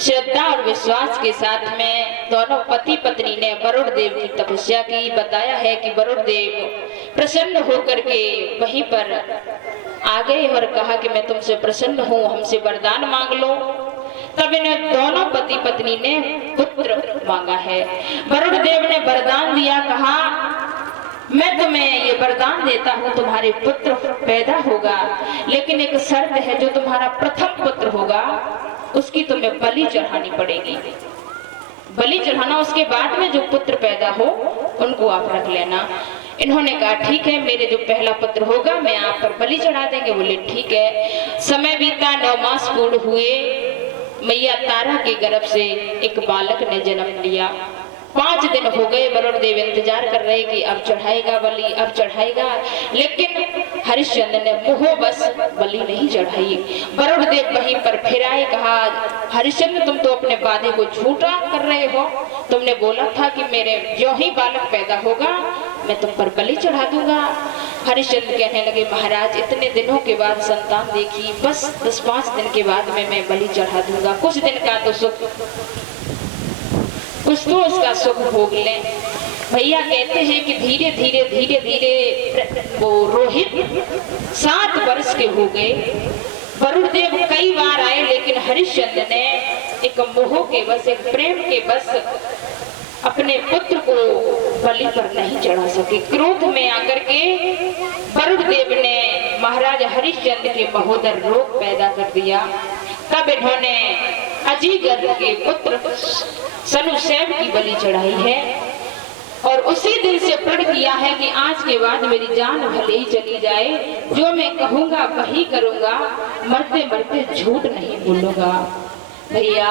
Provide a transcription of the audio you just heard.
श्रद्धा और विश्वास के साथ में दोनों पति पत्नी ने वरुण देव की तपस्या की। बताया है कि वरुण देव प्रसन्न होकर के वहीं पर आ गए और कहा कि मैं तुमसे प्रसन्न हूँ, हमसे वरदान मांग लो। तब इन दोनों पति पत्नी ने पुत्र मांगा है। वरुण देव ने वरदान दिया, कहा मैं तुम्हें ये वरदान देता हूँ, तुम्हारे पुत्र पैदा होगा, लेकिन एक शर्त है, जो तुम्हारा प्रथम पुत्र होगा उसकी तुम्हें बलि चढ़ानी पड़ेगी। बलि चढ़ाना, उसके बाद में जो पुत्र पैदा हो उनको आप रख लेना। इन्होंने कहा ठीक है, मेरे जो पहला पुत्र होगा मैं आप पर बलि चढ़ा देंगे। बोले ठीक है। समय बीता, 9 मास पूर्ण हुए। मैया तारा के गर्भ से एक बालक ने जन्म लिया। 5 दिन हो गए, वरुण देव इंतजार कर रहे कि अब चढ़ाएगा बलि, अब चढ़ाएगा, लेकिन हरिश्चंद्र ने मोहवश बलि नहीं चढ़ाई। वरुण देव वहीं पर फिर आए, कहा हरिश्चंद्र तुम तो अपने वादे को झूठा कर रहे हो, तुमने बोला था कि मेरे जो ही बालक पैदा होगा मैं तुम पर बलि चढ़ा दूंगा। हरिश्चंद्र कहने लगे महाराज, इतने दिनों के बाद संतान देखी, बस 10-5 दिन के बाद में मैं बलि चढ़ा दूंगा, कुछ दिन का तो सुख, कुछ तो उसका सुख भोग लें। भैया कहते हैं कि धीरे धीरे धीरे धीरे वो रोहित 7 वर्ष के हो गए। वरुण देव कई बार आए, लेकिन हरिश्चंद्र ने एक मोह के बस, एक प्रेम के बस अपने पुत्र को बलि पर नहीं चढ़ा सके। क्रोध में आकर के वरुण देव ने महाराज हरिश्चंद्र के महोदर रोग पैदा कर दिया। तब इन्होंने अजीगर के पुत्र सनुसेव की बलि चढ़ाई है, और उसी दिन से प्रण किया है कि आज के बाद मेरी जान भले ही चली जाए, जो मैं कहूंगा वही करूंगा, मरते मरते झूठ नहीं बोलूंगा। भैया